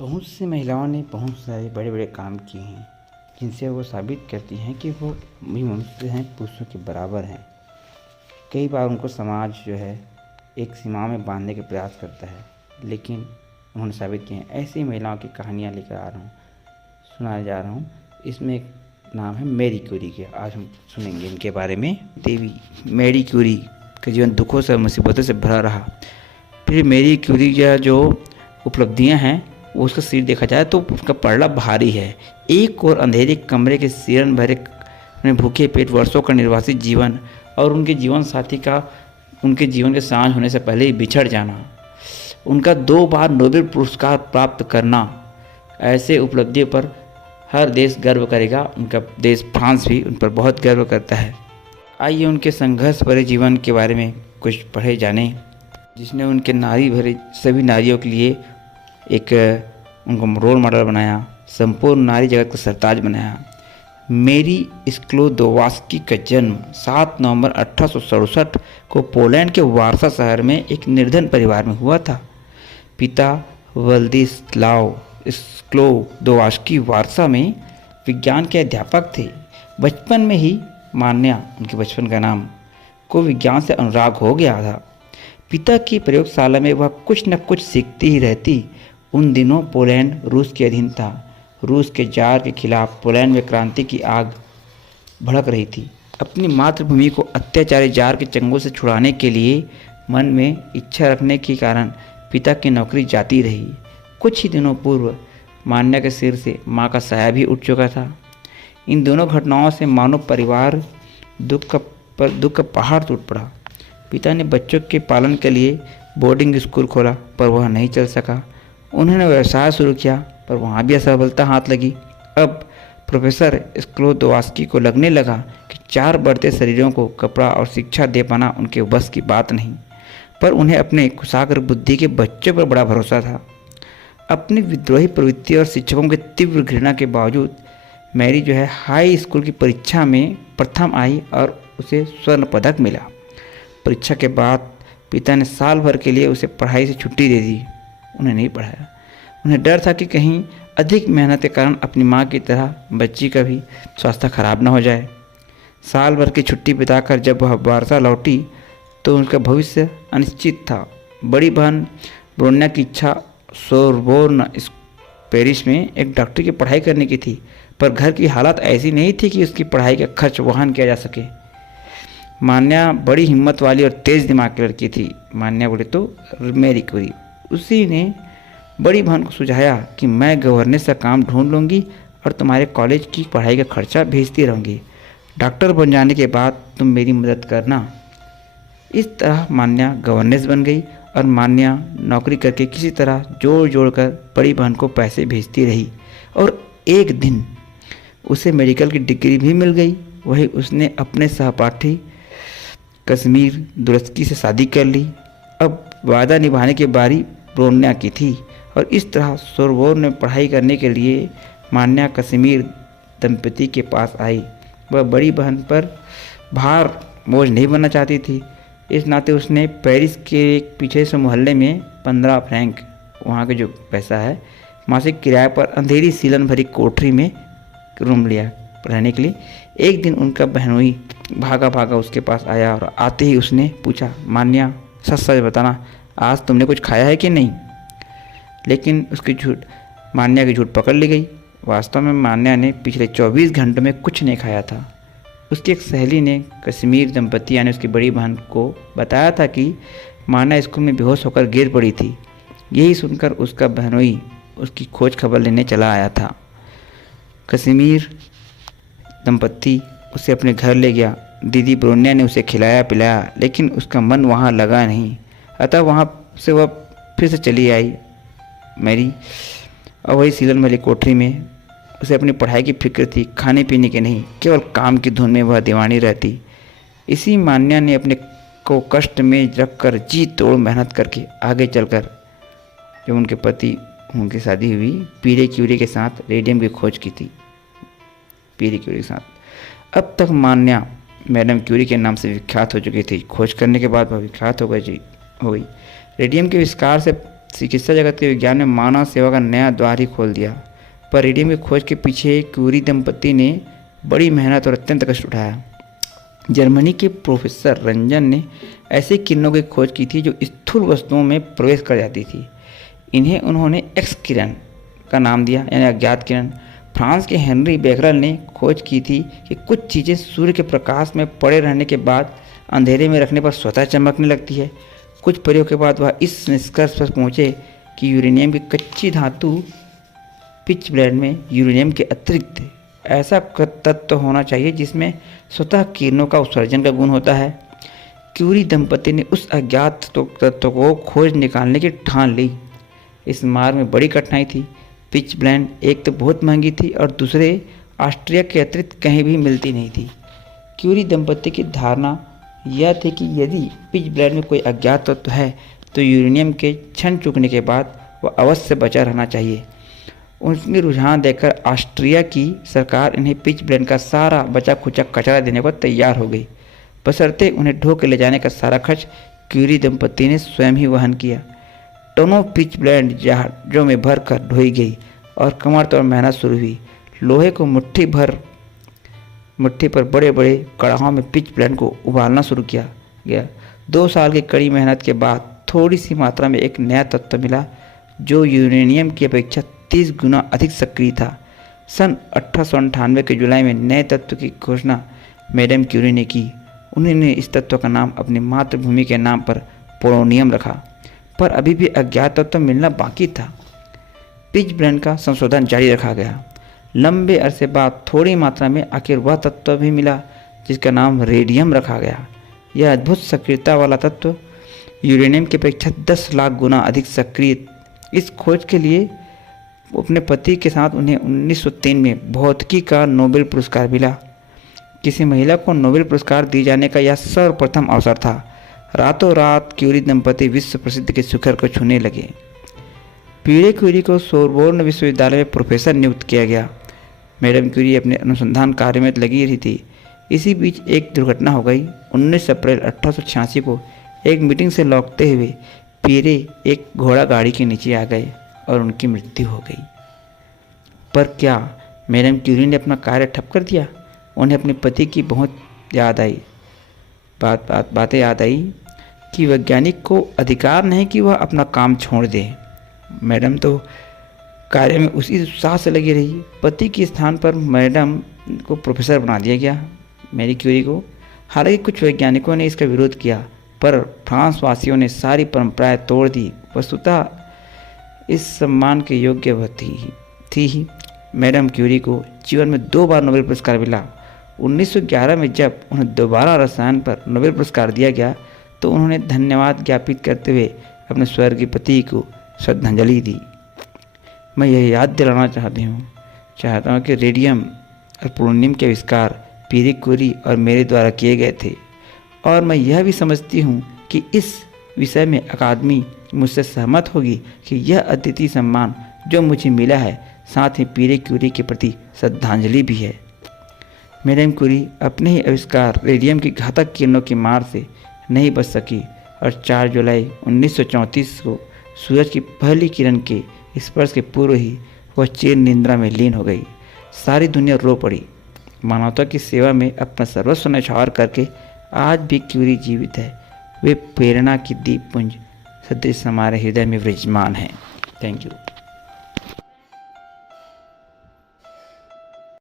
बहुत सी महिलाओं ने बहुत सारे बड़े बड़े काम किए हैं जिनसे वो साबित करती हैं कि वो भी मनुष्य हैं, पुरुषों के बराबर हैं। कई बार उनको समाज जो है एक सीमा में बांधने के प्रयास करता है, लेकिन उन्होंने साबित किए हैं। ऐसी महिलाओं की कहानियाँ लेकर आ रहा हूँ, सुनाया जा रहा हूँ। इसमें एक नाम है मैरी क्यूरी के। आज हम सुनेंगे इनके बारे में। देवी मैरी क्यूरी का जीवन दुखों से और मुसीबतों से भरा रहा। फिर मैरी क्यूरी का जो उपलब्धियां हैं वो उसका सिर देखा जाए तो उसका पलड़ा भारी है। एक और अंधेरे कमरे के सिरन भरे में भूखे पेट वर्षों का निर्वासित जीवन और उनके जीवन साथी का उनके जीवन के सांझ होने से पहले ही बिछड़ जाना, उनका 2 बार नोबेल पुरस्कार प्राप्त करना, ऐसे उपलब्धियों पर हर देश गर्व करेगा। उनका देश फ्रांस भी उन पर बहुत गर्व करता है। आइए उनके संघर्ष भरे जीवन के बारे में कुछ पढ़े जाने, जिसने उनके नारी भरे सभी नारियों के लिए एक उनको रोल मॉडल बनाया, संपूर्ण नारी जगत का सरताज बनाया। मेरी स्क्लोदोवास्की का जन्म 7 नवंबर 1867 को पोलैंड के वार्सा शहर में एक निर्धन परिवार में हुआ था। पिता व्लादिस्लाव स्क्लोदोवास्की वार्सा में विज्ञान के अध्यापक थे। बचपन में ही मान्या, उनके बचपन का नाम, को विज्ञान से अनुराग हो गया था। पिता की प्रयोगशाला में वह कुछ न कुछ सीखती ही रहती। उन दिनों पोलैंड रूस के अधीन था। रूस के जार के खिलाफ पोलैंड में क्रांति की आग भड़क रही थी। अपनी मातृभूमि को अत्याचारी जार के चंगुल से छुड़ाने के लिए मन में इच्छा रखने के कारण पिता की नौकरी जाती रही। कुछ ही दिनों पूर्व मान्या के सिर से माँ का साया भी उठ चुका था। इन दोनों घटनाओं से मानव परिवार दुख का पहाड़ टूट पड़ा। पिता ने बच्चों के पालन के लिए बोर्डिंग स्कूल खोला, पर वह नहीं चल सका। उन्होंने व्यवसाय शुरू किया, पर वहाँ भी असफलता हाथ लगी। अब प्रोफेसर स्क्लोदोवास्की को लगने लगा कि 4 बढ़ते शरीरों को कपड़ा और शिक्षा दे पाना उनके बस की बात नहीं, पर उन्हें अपने कुशाग्र बुद्धि के बच्चों पर बड़ा भरोसा था। अपनी विद्रोही प्रवृत्ति और शिक्षकों की तीव्र घृणा के बावजूद मैरी जो है हाई स्कूल की परीक्षा में प्रथम आई और उसे स्वर्ण पदक मिला। परीक्षा के बाद पिता ने साल भर के लिए उसे पढ़ाई से छुट्टी दे दी। उन्हें नहीं पढ़ाया। उन्हें डर था कि कहीं अधिक मेहनत के कारण अपनी माँ की तरह बच्ची का भी स्वास्थ्य खराब न हो जाए। साल भर की छुट्टी बिताकर जब वह वार्सा लौटी तो उनका भविष्य अनिश्चित था। बड़ी बहन ब्रोन्या की इच्छा सोरबोर्न पेरिस में एक डॉक्टर की पढ़ाई करने की थी, पर घर की हालत ऐसी नहीं थी कि उसकी पढ़ाई का खर्च वहन किया जा सके। मान्या बड़ी हिम्मत वाली और तेज़ दिमाग की लड़की थी। मान्या बोले तो मैरी क्यूरी। उसी ने बड़ी बहन को सुझाया कि मैं गवर्नेंस का काम ढूंढ लूँगी और तुम्हारे कॉलेज की पढ़ाई का खर्चा भेजती रहूँगी। डॉक्टर बन जाने के बाद तुम मेरी मदद करना। इस तरह मान्या गवर्नेंस बन गई और मान्या नौकरी करके किसी तरह जोड़ कर बड़ी बहन को पैसे भेजती रही और एक दिन उसे मेडिकल की डिग्री भी मिल गई। वही उसने अपने सहपाठी कश्मीर दुरस्की से शादी कर ली। अब वादा निभाने की बारी ब्रोन्या की थी और इस तरह सोरबोर्न में पढ़ाई करने के लिए मान्या कश्मीर दंपति के पास आई। वह बड़ी बहन पर भार बोझ नहीं बनना चाहती थी। इस नाते उसने पेरिस के एक पीछे से मोहल्ले में 15 फ्रैंक, वहाँ के जो पैसा है, मासिक किराए पर अंधेरी सीलन भरी कोठरी में रूम लिया रहने के लिए। एक दिन उनका बहनोई भागा उसके पास आया और आते ही उसने पूछा, मान्या सच सच बताना, आज तुमने कुछ खाया है कि नहीं? लेकिन उसकी मान्या की झूठ पकड़ ली गई। वास्तव में मान्या ने पिछले 24 घंटों में कुछ नहीं खाया था। उसकी एक सहेली ने कश्मीर दंपति यानी उसकी बड़ी बहन को बताया था कि मान्या स्कूल में बेहोश होकर गिर पड़ी थी। यही सुनकर उसका बहनोई उसकी खोज खबर लेने चला आया था। कश्मीर दंपति उसे अपने घर ले गया। दीदी ब्रोन्या ने उसे खिलाया पिलाया, लेकिन उसका मन वहाँ लगा नहीं। अतः वहाँ से वह फिर से चली आई मैरी, और वही सीलन वाली कोठरी में उसे अपनी पढ़ाई की फिक्र थी, खाने पीने की नहीं, केवल काम की धुन में वह दीवानी रहती। इसी मान्या ने अपने को कष्ट में रखकर जी तोड़ मेहनत करके आगे चलकर जब उनके पति उनकी शादी हुई पीरे क्यूरी के साथ रेडियम की खोज की थी। पीरे क्यूरी के साथ अब तक मान्या मैडम क्यूरी के नाम से विख्यात हो चुकी थी। खोज करने के बाद वह विख्यात हो गई। रेडियम के आविष्कार से चिकित्सा जगत के विज्ञान में मानव सेवा का नया द्वार ही खोल दिया। पर रेडियम की खोज के पीछे क्यूरी दंपति ने बड़ी मेहनत और अत्यंत कष्ट उठाया। जर्मनी के प्रोफेसर रंजन ने ऐसे किरणों की खोज की थी जो स्थूल वस्तुओं में प्रवेश कर जाती थी। इन्हें उन्होंने एक्स किरण का नाम दिया, यानी अज्ञात किरण। फ्रांस के हेनरी बेकरल ने खोज की थी कि कुछ चीज़ें सूर्य के प्रकाश में पड़े रहने के बाद अंधेरे में रखने पर स्वतः चमकने लगती है। कुछ प्रयोग के बाद वह इस निष्कर्ष पर पहुँचे कि यूरेनियम की कच्ची धातु पिच ब्लेंड में यूरेनियम के अतिरिक्त ऐसा तत्व होना चाहिए जिसमें स्वतः किरणों का उत्सर्जन का गुण होता है। क्यूरी दंपति ने उस अज्ञात तत्व को खोज निकालने की ठान ली। इस मार्ग में बड़ी कठिनाई थी। पिच ब्लेंड एक तो बहुत महंगी थी और दूसरे ऑस्ट्रिया के अतिरिक्त कहीं भी मिलती नहीं थी। क्यूरी दंपति की धारणा यह थी कि यदि पिच ब्लेंड में कोई अज्ञात तत्व है तो यूरेनियम के क्षण चूकने के बाद वह अवश्य बचा रहना चाहिए। उनकी रुझान देखकर ऑस्ट्रिया की सरकार इन्हें पिच ब्लेंड का सारा बचा खुचा कचरा देने को तैयार हो गई, बशर्ते उन्हें ढो के ले जाने का सारा खर्च क्यूरी दंपति ने स्वयं ही वहन किया। टनों पिच ब्लेंड जहाज़ों में भर कर ढोई गई और कमर तोड़ मेहनत शुरू हुई। लोहे को मुट्ठी पर बड़े बड़े कड़ाहों में पिच ब्लेंड को उबालना शुरू किया गया। 2 साल की कड़ी मेहनत के बाद थोड़ी सी मात्रा में एक नया तत्व मिला जो यूरेनियम की अपेक्षा 30 गुना अधिक सक्रिय था। सन 1898 के जुलाई में नए तत्व की घोषणा मैडम क्यूरी ने की। उन्होंने इस तत्व का नाम अपनी मातृभूमि के नाम पर पोलोनियम रखा, पर अभी भी अज्ञात तत्व मिलना बाकी था। पिच ब्लेंड का संशोधन जारी रखा गया। लंबे अरसे बाद थोड़ी मात्रा में आखिर वह तत्व भी मिला जिसका नाम रेडियम रखा गया। यह अद्भुत सक्रियता वाला तत्व यूरेनियम की अपेक्षा 10 लाख गुना अधिक सक्रिय। इस खोज के लिए अपने पति के साथ उन्हें 1903 में भौतिकी का नोबेल पुरस्कार मिला। किसी महिला को नोबेल पुरस्कार दिए जाने का यह सर्वप्रथम अवसर था। रातों रात क्यूरी दंपति विश्व प्रसिद्ध के शिखर को छूने लगे। पीरे क्यूरी को सोरबोर्न विश्वविद्यालय में प्रोफेसर नियुक्त किया गया। मैडम क्यूरी अपने अनुसंधान कार्य में लगी रही थी। इसी बीच एक दुर्घटना हो गई। 19 अप्रैल 1886 को एक मीटिंग से लौटते हुए पीरे एक घोड़ा गाड़ी के नीचे आ गए और उनकी मृत्यु हो गई। पर क्या मैडम क्यूरी ने अपना कार्य ठप कर दिया? उन्हें अपने पति की बहुत याद आई। बातें याद आई कि वैज्ञानिक को अधिकार नहीं कि वह अपना काम छोड़ दे। मैडम तो कार्य में उसी उत्साह से लगी रही। पति के स्थान पर मैडम को प्रोफेसर बना दिया गया, मैरी क्यूरी को। हालांकि कुछ वैज्ञानिकों ने इसका विरोध किया, पर फ्रांस वासियों ने सारी परंपराएं तोड़ दी। वस्तुतः इस सम्मान के योग्य वह थी ही। मैडम क्यूरी को जीवन में 2 बार नोबेल पुरस्कार मिला। 1911 में जब उन्हें दोबारा रसायन पर नोबेल पुरस्कार दिया गया तो उन्होंने धन्यवाद ज्ञापित करते हुए अपने स्वर्गीय पति को श्रद्धांजलि दी। मैं यह याद दिलाना चाहता हूँ कि रेडियम और पोलोनियम के आविष्कार पीरे क्यूरी और मेरे द्वारा किए गए थे, और मैं यह भी समझती हूँ कि इस विषय में अकादमी मुझसे सहमत होगी कि यह अद्वितीय सम्मान जो मुझे मिला है साथ ही पीरे क्यूरी के प्रति श्रद्धांजलि भी है। मैडम क्यूरी अपने ही आविष्कार रेडियम की घातक किरणों की मार से नहीं बच सकी और 4 जुलाई 1934 को सूरज की पहली किरण के स्पर्श के पूर्व ही वह चिर निद्रा में लीन हो गई। सारी दुनिया रो पड़ी। मानवता की सेवा में अपना सर्वस्व न्यौछावर करके आज भी क्यूरी जीवित है। वे प्रेरणा की दीपपुंज सदृश हमारे हृदय में विराजमान हैं। Thank you.